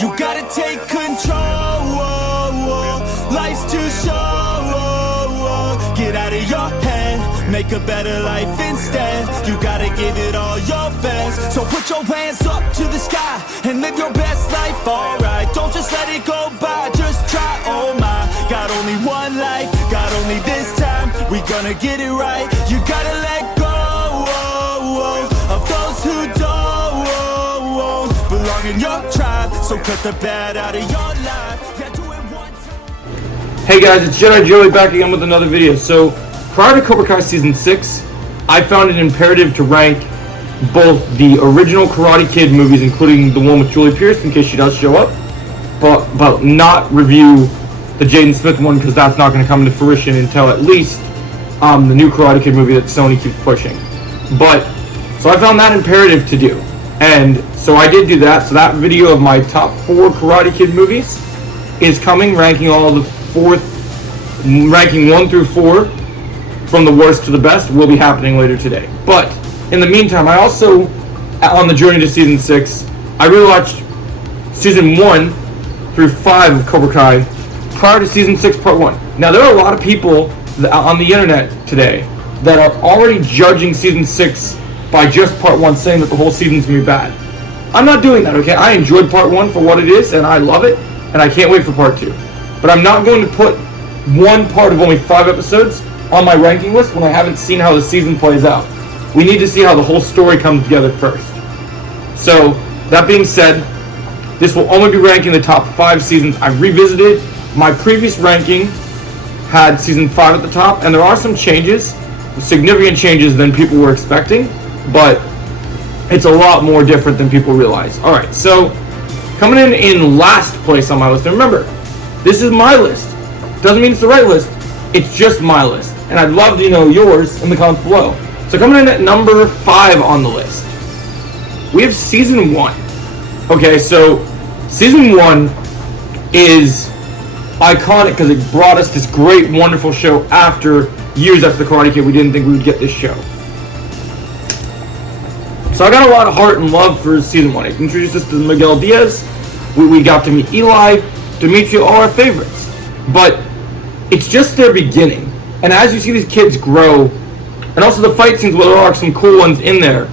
You gotta take control. Life's too short. Get out of your head, make a better life instead. You gotta give it all your best. So put your hands up to the sky and live your best life, alright. Don't just let it go by, just try, oh my. Got only one life, got only this time. We gonna get it right. You gotta let go of those who don't belong in your tribe. So cut the bad out of your life. Yeah, do it one time. Hey guys, it's Jedi Joey back again with another video. So, prior to Cobra Kai Season 6, I found it imperative to rank both the original Karate Kid movies, including the one with Julie Pierce, in case she does show up, but not review the Jaden Smith one, because that's not going to come to fruition until at least the new Karate Kid movie that Sony keeps pushing. So I found that imperative to do. And so I did do that. So that video of my top 4 Karate Kid movies is coming, ranking 1 through 4 from the worst to the best, will be happening later today. But in the meantime, I also, on the journey to Season 6, I rewatched Season 1 through 5 of Cobra Kai prior to Season 6 Part 1. Now, there are a lot of people on the internet today that are already judging Season 6 by just Part 1, saying that the whole season's going to be bad. I'm not doing that, okay? I enjoyed Part 1 for what it is, and I love it, and I can't wait for Part 2. But I'm not going to put one part of only 5 episodes on my ranking list when I haven't seen how the season plays out. We need to see how the whole story comes together first. So, that being said, this will only be ranking the top 5 seasons. I revisited my previous ranking, had Season 5 at the top, and there are some changes, significant changes than people were expecting, but it's a lot more different than people realize. Alright, so coming in last place on my list, and remember, this is my list. Doesn't mean it's the right list, it's just my list. And I'd love to know yours in the comments below. So coming in at number 5 on the list, we have Season 1. Okay, so Season 1 is iconic because it brought us this great, wonderful show years after the Karate Kid. We didn't think we would get this show. So I got a lot of heart and love for Season 1. It introduced us to Miguel Diaz. We got to meet Eli, Demetrio, all our favorites. But it's just their beginning. And as you see these kids grow, and also the fight scenes, where there are some cool ones in there,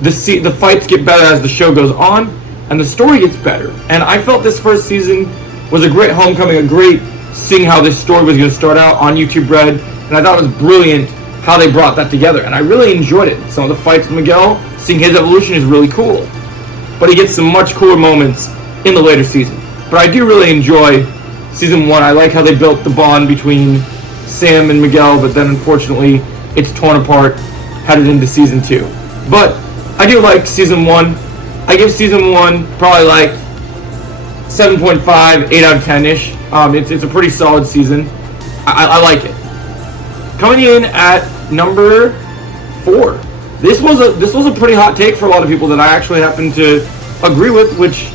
the fights get better as the show goes on, and the story gets better. And I felt this first season was a great homecoming, a great seeing how this story was going to start out on YouTube Red, and I thought it was brilliant how they brought that together, and I really enjoyed it. Some of the fights with Miguel, seeing his evolution is really cool, but he gets some much cooler moments in the later season. But I do really enjoy Season 1. I like how they built the bond between Sam and Miguel, but then unfortunately it's torn apart headed into Season 2. But I do like Season 1. I give Season 1 probably like 7.5, 8 out of 10-ish. It's a pretty solid season. I like it. Coming in at number 4. This was a pretty hot take for a lot of people that I actually happen to agree with, which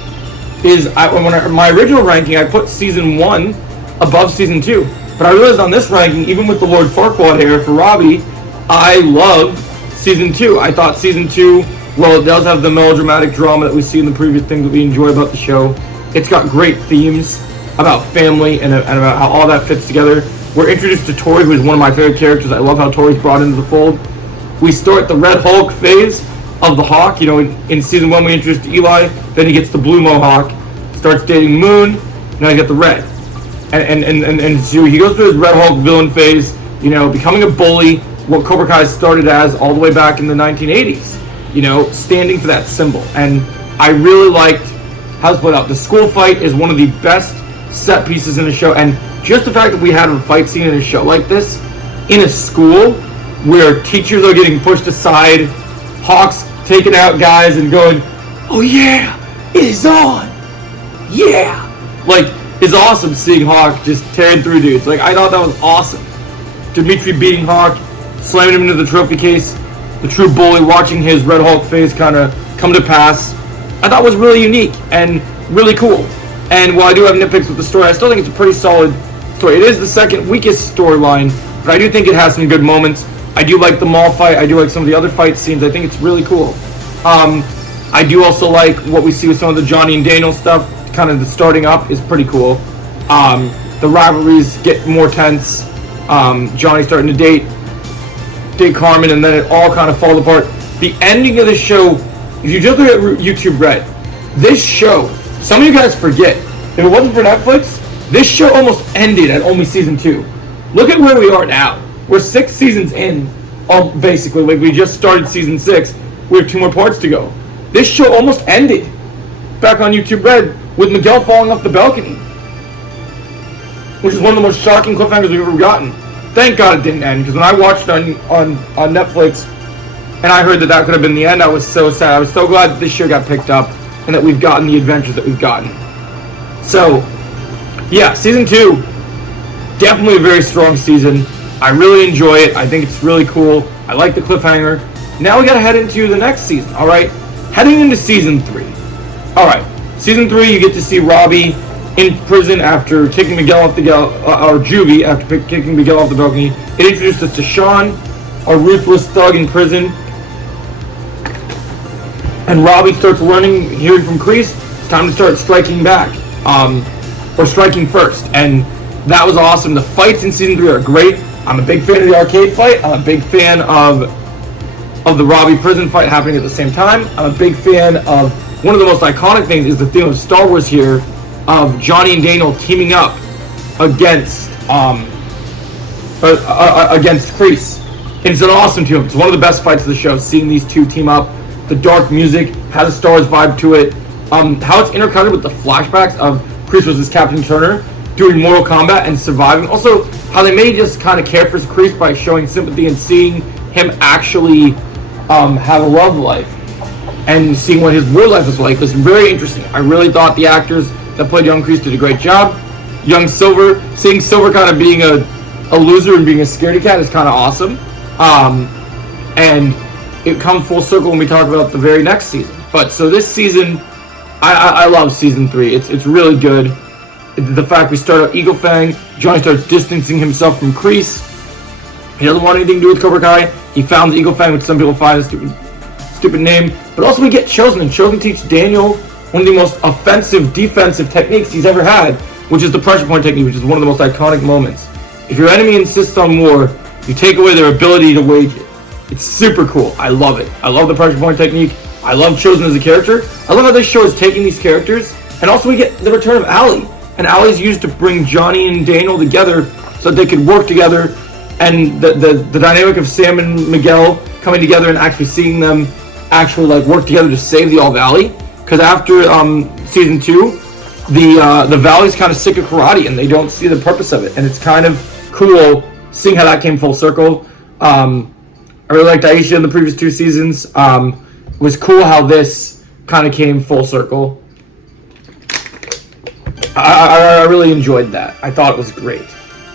is my original ranking, I put Season 1 above Season 2. But I realized on this ranking, even with the Lord Farquaad here for Robbie, I love Season 2. I thought Season 2, well, it does have the melodramatic drama that we see in the previous things that we enjoy about the show. It's got great themes about family and about how all that fits together. We're introduced to Tori, who is one of my favorite characters. I love how Tori's brought into the fold. We start the Red Hulk phase of the Hawk. You know, in Season 1 we introduced Eli, then he gets the Blue Mohawk, starts dating Moon, now he got the Red. And so he goes through his Red Hulk villain phase, you know, becoming a bully, what Cobra Kai started as all the way back in the 1980s, you know, standing for that symbol. And I really liked how it's played out. The school fight is one of the best set pieces in the show, and just the fact that we had a fight scene in a show like this, in a school, where teachers are getting pushed aside, Hawk's taking out guys and going, oh yeah, it is on, yeah. Like, it's awesome seeing Hawk just tearing through dudes. Like, I thought that was awesome. Dimitri beating Hawk, slamming him into the trophy case, the true bully, watching his Red Hulk phase kind of come to pass, I thought was really unique and really cool. And while I do have nitpicks with the story, I still think it's a pretty solid story. It is the second weakest storyline, but I do think it has some good moments. I do like the mall fight. I do like some of the other fight scenes. I think it's really cool. I do also like what we see with some of the Johnny and Daniel stuff. kind of the starting up is pretty cool. The rivalries get more tense. Johnny starting to date Carmen, and then it all kind of falls apart. The ending of the show, if you just look at YouTube Red, this show, some of you guys forget, if it wasn't for Netflix, this show almost ended at only season 2. Look at where we are now. We're 6 seasons in, basically. Like, we just started season 6. We have 2 more parts to go. This show almost ended back on YouTube Red with Miguel falling off the balcony, which is one of the most shocking cliffhangers we've ever gotten. Thank God it didn't end, because when I watched it on Netflix and I heard that could have been the end, I was so sad. I was so glad that this show got picked up and that we've gotten the adventures that we've gotten. So, yeah, season 2, definitely a very strong season. I really enjoy it. I think it's really cool. I like the cliffhanger. Now we gotta head into the next season, alright? Heading into season 3. Alright, season 3, you get to see Robbie in prison after kicking Miguel off the or juvie after kicking Miguel off the balcony. It introduced us to Sean, a ruthless thug in prison. And Robbie starts hearing from Kreese, it's time to start striking back. Or striking first. And that was awesome. The fights in season 3 are great. I'm a big fan of the arcade fight. I'm a big fan of the Robbie prison fight happening at the same time. I'm a big fan of one of the most iconic things is the theme of Star Wars here, of Johnny and Daniel teaming up against Kreese. And it's an awesome team up. It's one of the best fights of the show, seeing these two team up. The dark music has a Star Wars vibe to it. How it's intercutted with the flashbacks of Kreese versus Captain Turner doing Mortal Kombat and surviving. Also, how they may just kind of care for Kreese by showing sympathy and seeing him actually have a love life and seeing what his real life is like was very interesting. I really thought the actors that played young Kreese did a great job. Young Silver, seeing Silver kind of being a loser and being a scaredy cat is kind of awesome. And it comes full circle when we talk about the very next season. But so this season, I love season 3. It's really good. The fact we start out Eagle Fang, Johnny starts distancing himself from Kreese. He doesn't want anything to do with Cobra Kai. He founds Eagle Fang, which some people find a stupid name. But also we get Chosen, and Chosen teaches Daniel one of the most offensive defensive techniques he's ever had, which is the pressure point technique, which is one of the most iconic moments. If your enemy insists on war, you take away their ability to wage it. It's super cool. I love it. I love the pressure point technique. I love Chosen as a character. I love how this show is taking these characters, and also we get the return of Allie. And Allie's used to bring Johnny and Daniel together so that they could work together, and the dynamic of Sam and Miguel coming together and actually seeing them actually like work together to save the All Valley. Because after season 2, the Valley's kind of sick of karate and they don't see the purpose of it, and it's kind of cool seeing how that came full circle. I really liked Aisha in the previous 2 seasons. It was cool how this kind of came full circle. I really enjoyed that. I thought it was great.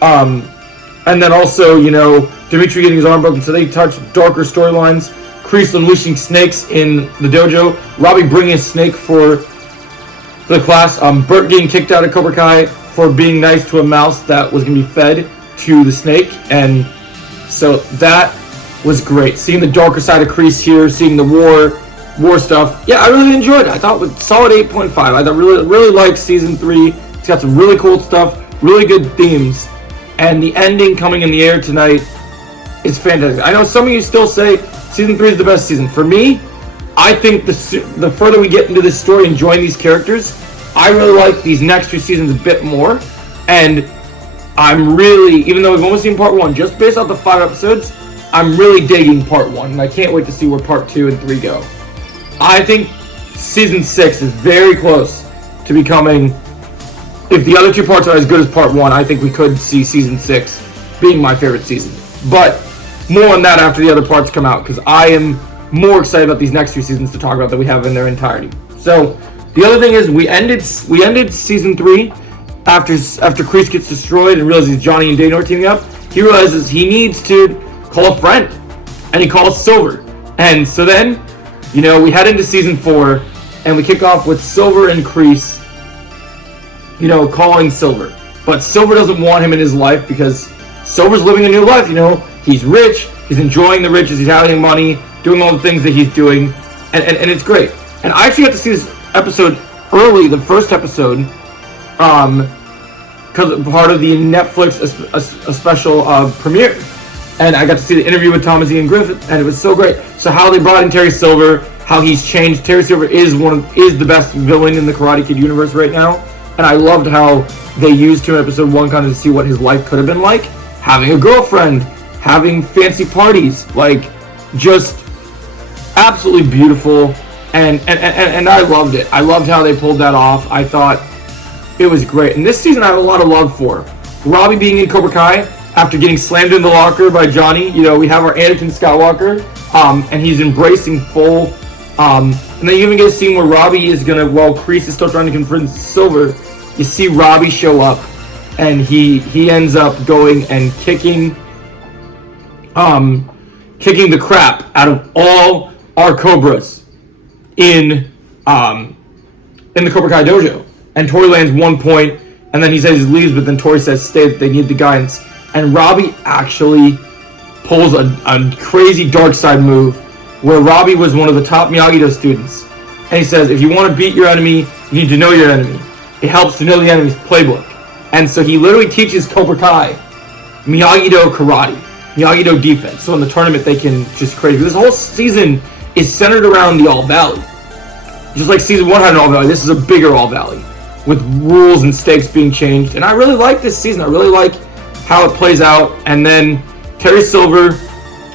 And then also, you know, Dimitri getting his arm broken, so they touch darker storylines. Kreese unleashing snakes in the dojo. Robbie bringing a snake for the class. Bert getting kicked out of Cobra Kai for being nice to a mouse that was going to be fed to the snake. And so that was great. Seeing the darker side of Kreese here, seeing the war stuff. Yeah, I really enjoyed it. I thought it was solid 8.5. I really liked season 3. It's got some really cool stuff, really good themes. And the ending coming in the air tonight is fantastic. I know some of you still say season 3 is the best season. For me, I think the further we get into this story and join these characters, I really like these next 2 seasons a bit more. And I'm really, even though we've only seen part 1, just based off the 5 episodes, I'm really digging part 1. And I can't wait to see where part 2 and 3 go. I think season 6 is very close to becoming, if the other 2 parts are as good as part 1, I think we could see season 6 being my favorite season. But more on that after the other parts come out, because I am more excited about these next 2 seasons to talk about that we have in their entirety. So the other thing is we ended season 3 after Kreese gets destroyed and realizes Johnny and Daniel are teaming up. He realizes he needs to call a friend, and he calls Silver. And so then, you know, we head into season 4, and we kick off with Silver and Kreese, you know, calling Silver. But Silver doesn't want him in his life because Silver's living a new life, you know. He's rich, he's enjoying the riches, he's having money, doing all the things that he's doing, and it's great. And I actually got to see this episode early, the first episode, because part of the Netflix a special premiere, and I got to see the interview with Thomas Ian Griffith, and it was so great. So how they brought in Terry Silver, how he's changed. Terry Silver is the best villain in the Karate Kid universe right now, and I loved how they used him in episode 1 kind of to see what his life could have been like, having a girlfriend, having fancy parties, like just absolutely beautiful, and I loved it. I loved how they pulled that off. I thought it was great. And this season I have a lot of love for Robbie being in Cobra Kai after getting slammed in the locker by Johnny. You know, we have our Anakin Skywalker, and he's embracing full. And then you even get a scene where Robbie is gonna, while Kreese is still trying to confront Silver, you see Robbie show up, and he ends up going and kicking the crap out of all our Cobras in the Cobra Kai dojo. And Tori lands 1 point, and then he says he leaves, but then Tori says stay, that they need the guidance. And Robbie actually pulls a crazy dark side move where Robbie was one of the top Miyagi-Do students. And he says, if you want to beat your enemy, you need to know your enemy. It helps to know the enemy's playbook. And so he literally teaches Cobra Kai Miyagi-Do karate, Miyagi-Do defense. So in the tournament they can just crazy. This whole season is centered around the All Valley. Just like season 1 had an All Valley, this is a bigger All Valley with rules and stakes being changed. And I really like this season. I really like how it plays out. And then Terry Silver,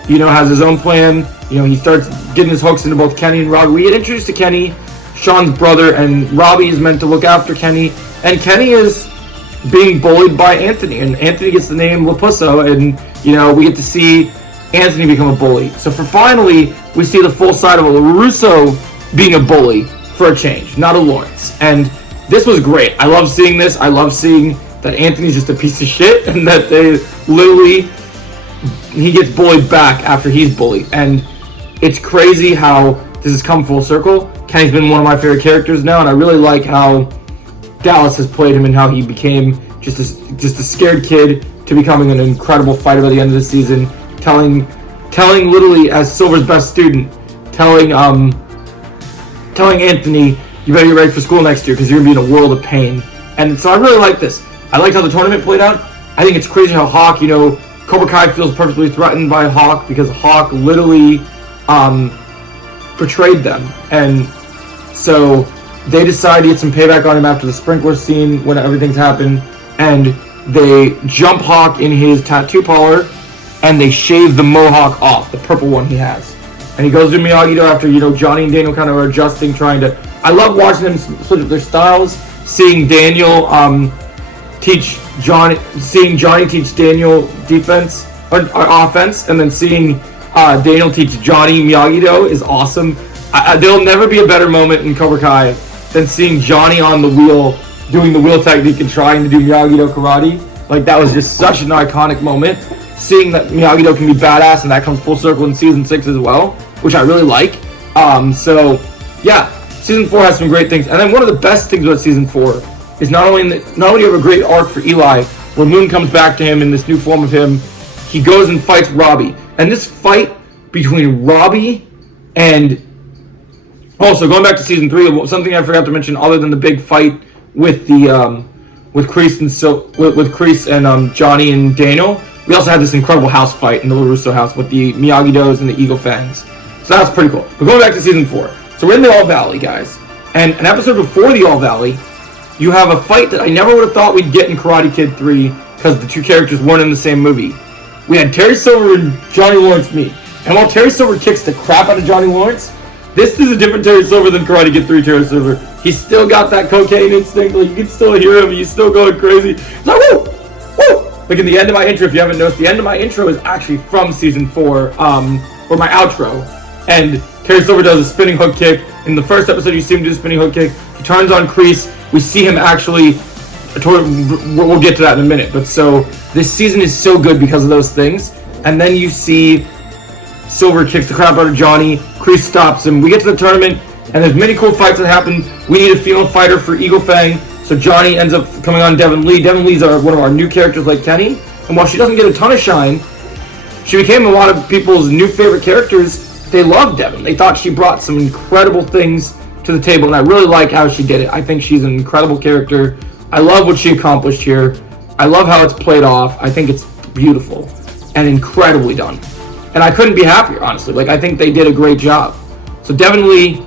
you know, has his own plan. You know, he starts getting his hooks into both Kenny and Robbie. We get introduced to Kenny, Sean's brother, and Robbie is meant to look after Kenny. And Kenny is being bullied by Anthony. And Anthony gets the name Lapusso. And, you know, we get to see Anthony become a bully. So for finally, we see the full side of a LaRusso being a bully for a change, not a Lawrence. And this was great. I love seeing this. I love seeing that Anthony's just a piece of shit and that they literally, he gets bullied back after he's bullied. And it's crazy how this has come full circle. Kenny's been one of my favorite characters now, and I really like how Dallas has played him and how he became just a scared kid to becoming an incredible fighter by the end of the season, telling literally as Silver's best student, telling Anthony, you better get ready for school next year because you're going to be in a world of pain. And so I really like this. I liked how the tournament played out. I think it's crazy how Hawk, you know, Cobra Kai feels perfectly threatened by Hawk because Hawk literally betrayed them. And so they decide to get some payback on him after the sprinkler scene when everything's happened. And they jump Hawk in his tattoo parlor and they shave the mohawk off, the purple one he has. And he goes to Miyagi-Do after, you know, Johnny and Daniel kind of are adjusting, trying to... I love watching them switch up their styles, seeing Daniel teach Johnny teach Daniel defense, or offense, and then seeing Daniel teach Johnny Miyagi-Do is awesome. There'll never be a better moment in Cobra Kai than seeing Johnny on the wheel, doing the wheel technique and trying to do Miyagi-Do karate. Like, that was just such an iconic moment. Seeing that Miyagi-Do can be badass, and that comes full circle in season 6 as well, which I really like. So yeah, season 4 has some great things. And then one of the best things about season 4 is not only do you have a great arc for Eli, where Moon comes back to him in this new form of him, he goes and fights Robbie. And this fight between Robbie and... Also, going back to season 3, something I forgot to mention other than the big fight with the with Kreese and Johnny and Daniel, we also had this incredible house fight in the LaRusso house with the Miyagi-Dos and the Eagle Fangs. So that's pretty cool. But going back to season 4. So we're in the All Valley, guys. And an episode before the All Valley, you have a fight that I never would have thought we'd get in Karate Kid 3 because the two characters weren't in the same movie. We had Terry Silver and Johnny Lawrence meet. And while Terry Silver kicks the crap out of Johnny Lawrence, this is a different Terry Silver than Karate Kid 3 Terry Silver. He's still got that cocaine instinct. Like, you can still hear him. He's still going crazy. He's like, woo! Woo! Like in the end of my intro, if you haven't noticed, the end of my intro is actually from season 4, or my outro. And Terry Silver does a spinning hook kick. In the first episode, you see him do a spinning hook kick. He turns on Kreese. We see him actually... We'll get to that in a minute. But so, this season is so good because of those things. And then you see Silver kicks the crap out of Johnny. Kreese stops him. We get to the tournament, and there's many cool fights that happen. We need a female fighter for Eagle Fang. So Johnny ends up coming on Devin Lee. Devin Lee's one of our new characters like Kenny. And while she doesn't get a ton of shine, she became a lot of people's new favorite characters. They loved Devin. They thought she brought some incredible things to the table, and I really like how she did it. I think she's an incredible character. I love what she accomplished here. I love how it's played off. I think it's beautiful and incredibly done. And I couldn't be happier, honestly. Like, I think they did a great job. So Devin Lee,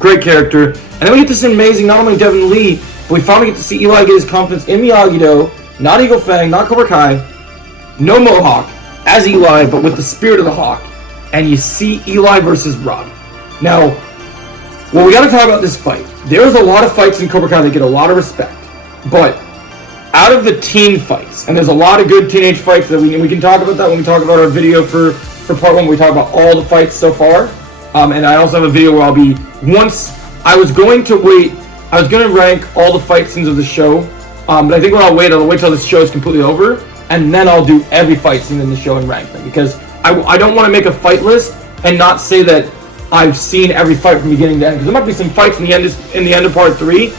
great character. And then we get this amazing, not only Devin Lee, but we finally get to see Eli get his confidence in Miyagi-Do, not Eagle Fang, not Cobra Kai, no Mohawk, as Eli, but with the spirit of the Hawk. And you see Eli versus Rob. Now, well, we got to talk about this fight. There's a lot of fights in Cobra Kai that get a lot of respect. But out of the teen fights, and there's a lot of good teenage fights that we can talk about that when we talk about our video for part 1, we talk about all the fights so far. And I also have a video where I'll be, I was going to rank all the fight scenes of the show, but I think I'll wait till the show is completely over, and then I'll do every fight scene in the show and rank them, because I don't want to make a fight list and not say that I've seen every fight from beginning to end, because there might be some fights in the end of part 3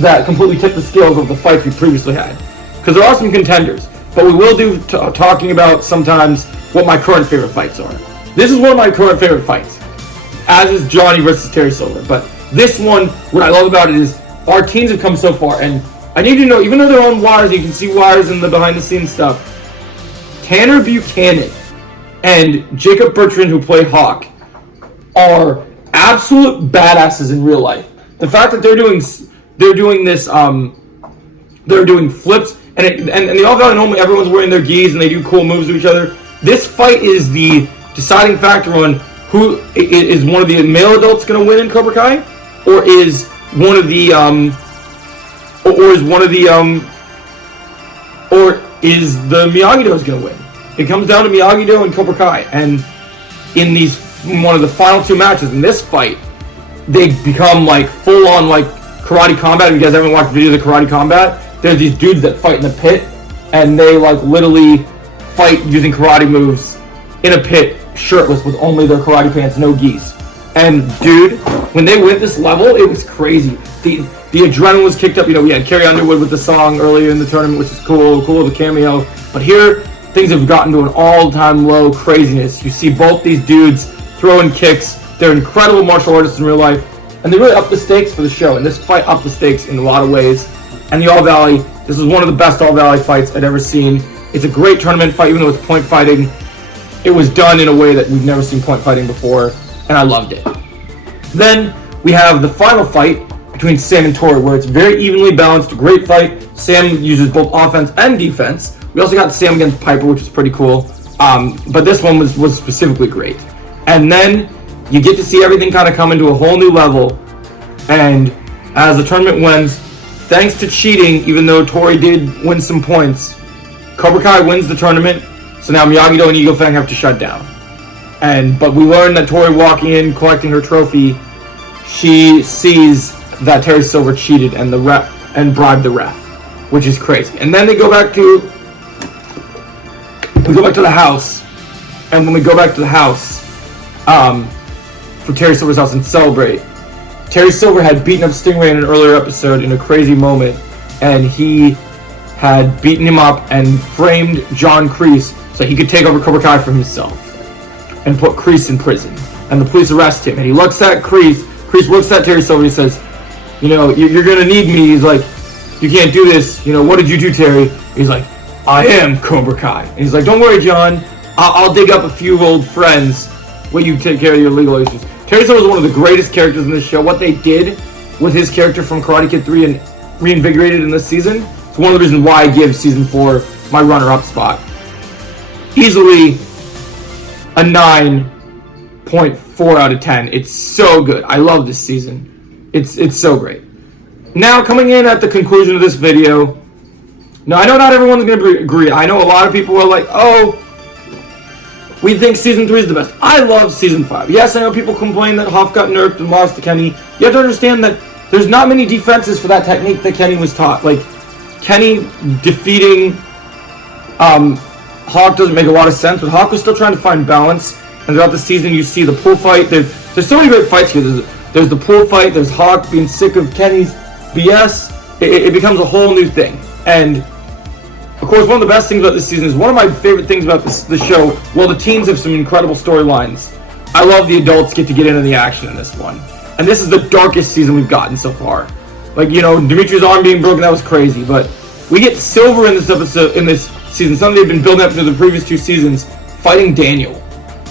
that completely tip the scales of the fights we previously had, because there are some contenders, but we will do talking about sometimes what my current favorite fights are. This is one of my current favorite fights, as is Johnny versus Terry Silver. But this one, what I love about it is our teams have come so far, and I need to know, even though they're on wires, you can see wires in the behind-the-scenes stuff, Tanner Buchanan and Jacob Bertrand, who play Hawk, are absolute badasses in real life. The fact that they're doing this, they're doing flips, and the All Valley, normally everyone's wearing their gis and they do cool moves to each other. This fight is the deciding factor on who is one of the male adults going to win in Cobra Kai, or is one of the Miyagi-Do's going to win. It comes down to Miyagi-Do and Cobra Kai, and in one of the final 2 matches in this fight, they become like full on like karate combat. If you guys haven't watched videos of karate combat, there's these dudes that fight in the pit, and they like literally fight using karate moves in a pit, shirtless, with only their karate pants, no gis. And dude, when they went this level, it was crazy. The adrenaline was kicked up. You know, we had Carrie Underwood with the song earlier in the tournament, which is cool little cameo. But here, things have gotten to an all-time low craziness. You see both these dudes throwing kicks. They're incredible martial artists in real life, and they really up the stakes for the show. And this fight upped the stakes in a lot of ways. And the All Valley, this is one of the best All Valley fights I'd ever seen. It's a great tournament fight, even though it's point fighting. It was done in a way that we've never seen point fighting before, and I loved it. Then we have the final fight between Sam and Tori, where it's very evenly balanced, great fight. Sam uses both offense and defense. We also got Sam against Piper, which is pretty cool. But this one was specifically great. And then you get to see everything kind of come into a whole new level. And as the tournament wins, thanks to cheating, even though Tori did win some points, Cobra Kai wins the tournament. So now Miyagi-Do and Eagle Fang have to shut down. But we learned that Tori walking in, collecting her trophy, she sees that Terry Silver cheated and bribed the ref, which is crazy. And then we go back to the house, and when we go back to the house, for Terry Silver's house and celebrate, Terry Silver had beaten up Stingray in an earlier episode in a crazy moment, and he had beaten him up and framed John Kreese so he could take over Cobra Kai for himself and put Kreese in prison. And the police arrest him, and he looks at Kreese. Kreese looks at Terry Silver and he says, you know, you're gonna need me. He's like, you can't do this. You know, what did you do, Terry? He's like, I am Cobra Kai. And he's like, don't worry, John. I'll dig up a few old friends while you take care of your legal issues. Terry Silver is one of the greatest characters in this show. What they did with his character from Karate Kid 3 and reinvigorated in this season, it's one of the reasons why I give season 4 my runner-up spot. Easily a 9.4 out of 10. It's so good. I love this season. It's so great. Now, coming in at the conclusion of this video, now I know not everyone's going to agree. I know a lot of people are like, oh, we think season 3 is the best. I love season 5. Yes, I know people complain that Hoff got nerfed and lost to Kenny. You have to understand that there's not many defenses for that technique that Kenny was taught. Like, Kenny defeating Hawk doesn't make a lot of sense, but Hawk was still trying to find balance. And throughout the season, you see the pool fight. There's so many great fights here. There's the pool fight. There's Hawk being sick of Kenny's BS. It becomes a whole new thing. And of course, one of the best things about this season is one of my favorite things about the show. While the teens have some incredible storylines, I love the adults get to get into the action in this one. And this is the darkest season we've gotten so far. Like, you know, Dimitri's arm being broken, that was crazy. But we get Silver in this episode, in this season, something they've been building up to the previous 2 seasons, fighting Daniel.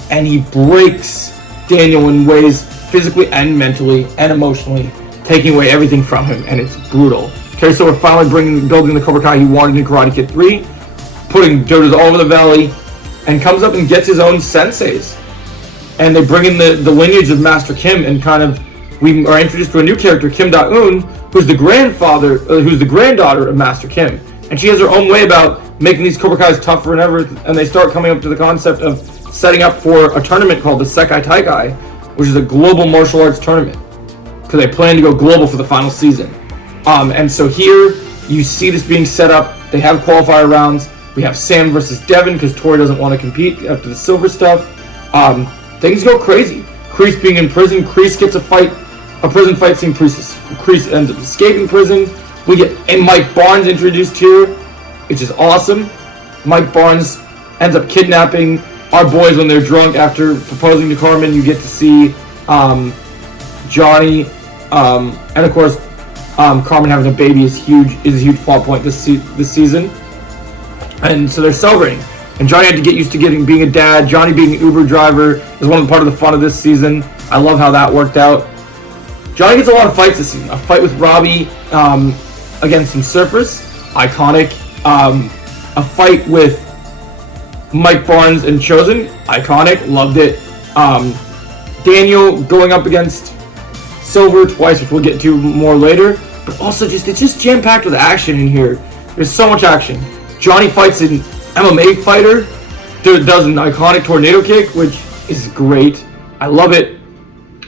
And he breaks Daniel in ways physically and mentally and emotionally, taking away everything from him, and it's brutal. Terry Silver finally building the Cobra Kai he wanted in Karate Kid 3, putting JoJo's all over the valley, and comes up and gets his own senseis. And they bring in the lineage of Master Kim, and kind of, we are introduced to a new character, Kim Da-eun, who's the granddaughter of Master Kim. And she has her own way about making these Cobra Kais tougher and ever, and they start coming up to the concept of setting up for a tournament called the Sekai Taikai, which is a global martial arts tournament, because they plan to go global for the final season. And so here, you see this being set up. They have qualifier rounds. We have Sam versus Devin, because Tori doesn't want to compete after the Silver stuff. Things go crazy. Kreese being in prison. Kreese gets a prison fight scene. Kreese ends up escaping prison. We get Mike Barnes introduced here, which is awesome. Mike Barnes ends up kidnapping our boys when they're drunk after proposing to Carmen. You get to see Johnny, and of course, Carmen having a baby is a huge plot point this season. And so they're celebrating. And Johnny had to get used to being a dad. Johnny being an Uber driver is one part of the fun of this season. I love how that worked out. Johnny gets a lot of fights this season. A fight with Robbie against some surfers, iconic. A fight with Mike Barnes and Chosen, iconic, loved it. Daniel going up against Silver twice, which we'll get to more later. But also, it's just jam-packed with action in here. There's so much action. Johnny fights an MMA fighter, does an iconic tornado kick, which is great. I love it.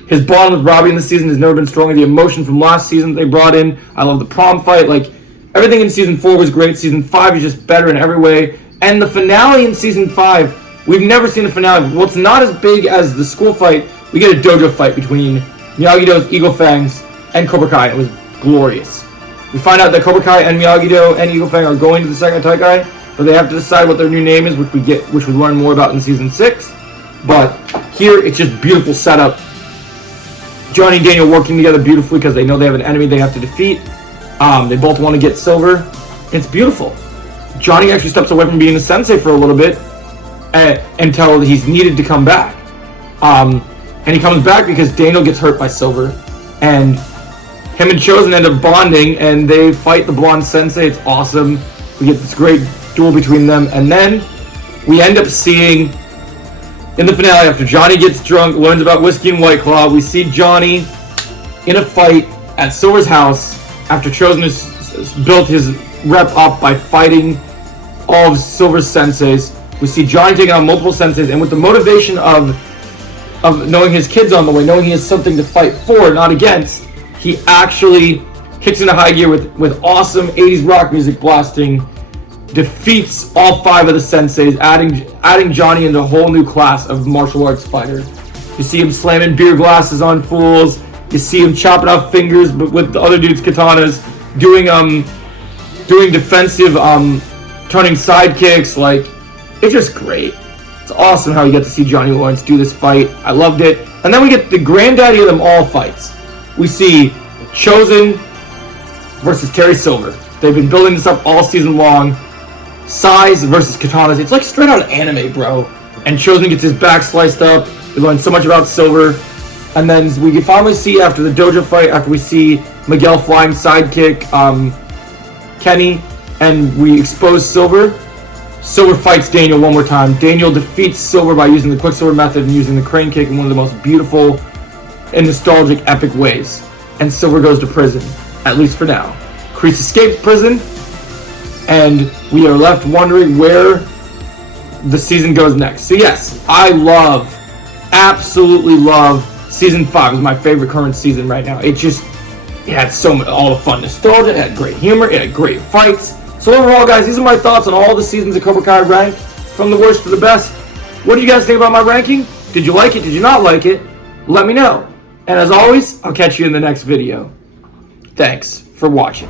His bond with Robbie in this season has never been stronger. The emotion from last season they brought in. I love the prom fight. Like, everything in season 4 was great. Season 5 is just better in every way. And the finale in season 5, we've never seen a finale. Well, it's not as big as the school fight. We get a dojo fight between Miyagi-Do's Eagle Fangs and Cobra Kai. It was glorious. We find out that Cobra Kai and Miyagi-Do and Eagle Fang are going to the Sekai Taikai, but they have to decide what their new name is, which we learn more about in season 6. But here, it's just beautiful setup. Johnny and Daniel working together beautifully because they know they have an enemy they have to defeat. They both want to get Silver. It's beautiful. Johnny actually steps away from being a sensei for a little bit until he's needed to come back. And he comes back because Daniel gets hurt by Silver. And him and Chosen end up bonding, and they fight the blonde sensei. It's awesome. We get this great duel between them. And then we end up seeing, in the finale, after Johnny gets drunk, learns about whiskey and White Claw, we see Johnny in a fight at Silver's house after Chosen has built his rep up by fighting all of Silver's senseis. We see Johnny taking on multiple senseis, and with the motivation of knowing his kid's on the way, knowing he has something to fight for, not against, he actually kicks into high gear with awesome 80s rock music blasting, defeats all 5 of the senseis, adding Johnny into a whole new class of martial arts fighter. You see him slamming beer glasses on fools. You see him chopping off fingers, but with the other dude's katanas, doing defensive, turning sidekicks. Like, it's just great. It's awesome how you get to see Johnny Lawrence do this fight. I loved it. And then we get the granddaddy of them all fights. We see Chosen versus Terry Silver. They've been building this up all season long. Sais versus katanas. It's like straight out of anime, bro. And Chosen gets his back sliced up. We learn so much about Silver. And then we can finally see, after the dojo fight, after we see Miguel flying sidekick Kenny, and we expose Silver, Silver fights Daniel one more time. Daniel defeats Silver by using the Quicksilver method and using the crane kick in one of the most beautiful and nostalgic, epic ways. And Silver goes to prison, at least for now. Kreese escapes prison, and we are left wondering where the season goes next. So yes, I absolutely love season 5. Is my favorite current season right now. It had all the fun nostalgia, it had great humor, it had great fights. So overall, guys, these are my thoughts on all the seasons of Cobra Kai ranked, from the worst to the best. What do you guys think about my ranking? Did you like it? Did you not like it? Let me know. And as always, I'll catch you in the next video. Thanks for watching.